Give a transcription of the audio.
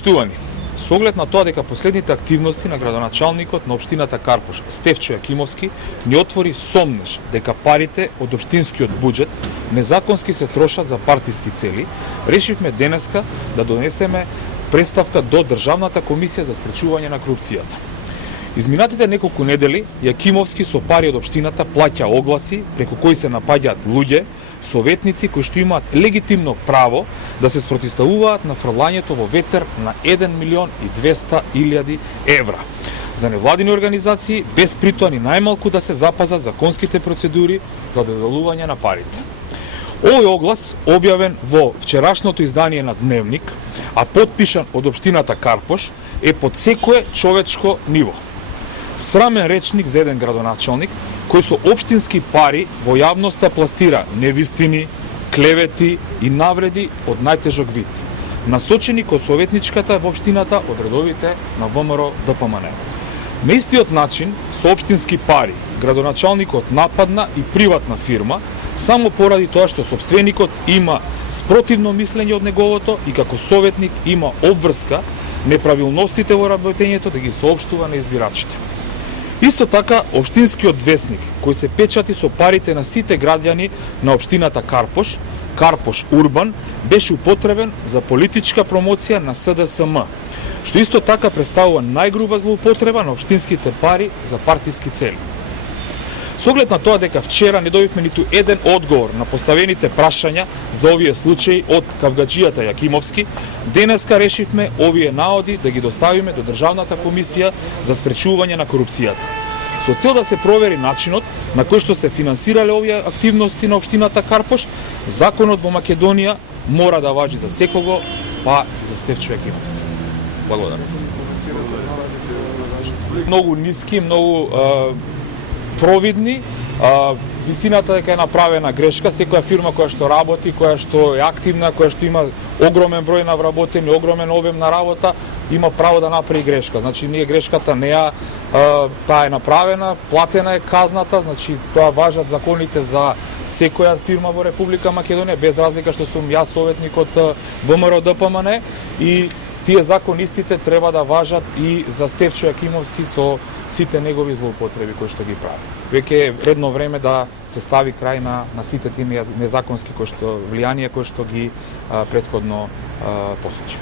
Почитувани, со оглед на тоа дека последните активности на градоначалникот на општината Карпош, Стефчо Јакимовски, ни отвори сомнеш дека парите од општинскиот буџет незаконски се трошат за партиски цели, решивме денеска да донесеме представка до Државната комисија за спречување на корупцијата. Изминатите неколку недели Јакимовски со пари од општината плаќа огласи преку кои се напаѓаат луѓе, советници кои што имаат легитимно право да се спротивставуваат на фрлањето во ветер на 1.200.000 евра за невладини организации, без притоа ни најмалку да се запазат законските процедури за доделување на парите. Овој оглас, објавен во вчерашното издание на Дневник, а потпишан од општината Карпош, е под секое човечко ниво. Срамен речник за еден градоначалник, кој со општински пари во јавноста пластира невистини, клевети и навреди од најтежок вид, насочени кон советничката во општината од редовите на ВМРО ДПМН. На истиот начин, со општински пари, градоначалникот нападна и приватна фирма, само поради тоа што сопственикот има спротивно мислење од неговото и како советник има обврска неправилностите во работењето да ги соопштува на избирачите. Исто така, општинскиот весник, кој се печати со парите на сите граѓани на општината Карпош, Карпош Урбан, беше употребен за политичка промоција на СДСМ, што исто така представува најгруба злоупотреба на општинските пари за партиски цели. Со оглед на тоа дека вчера не добивме ниту еден одговор на поставените прашања за овие случаи од кавгаџијата Јакимовски, денеска решивме овие наоди да ги доставиме до Државната комисија за спречување на корупцијата. Со цел да се провери начинот на кој што се финансирале овие активности на општината Карпош, законот во Македонија мора да важи за секого, па за Стефчо Јакимовски. Благодарам. Многу ниски, многу провидни, вистината дека е направена грешка, секоја фирма која што работи, која што е активна, која што има огромен број на вработени, огромен обем на работа, има право да направи грешка. Значи, ние грешката не ја, таа е направена, платена е казната, значи тоа важат законите за секоја фирма во Република Македонија, без разлика што сум јас советник од ВМРО ДПМН, и тие законистите треба да важат и за Стефчо Јакимовски со сите негови злоупотреби кои што ги прави. Веќе е редно време да се стави крај на сите тие незаконски влијанија кои што ги претходно посочи.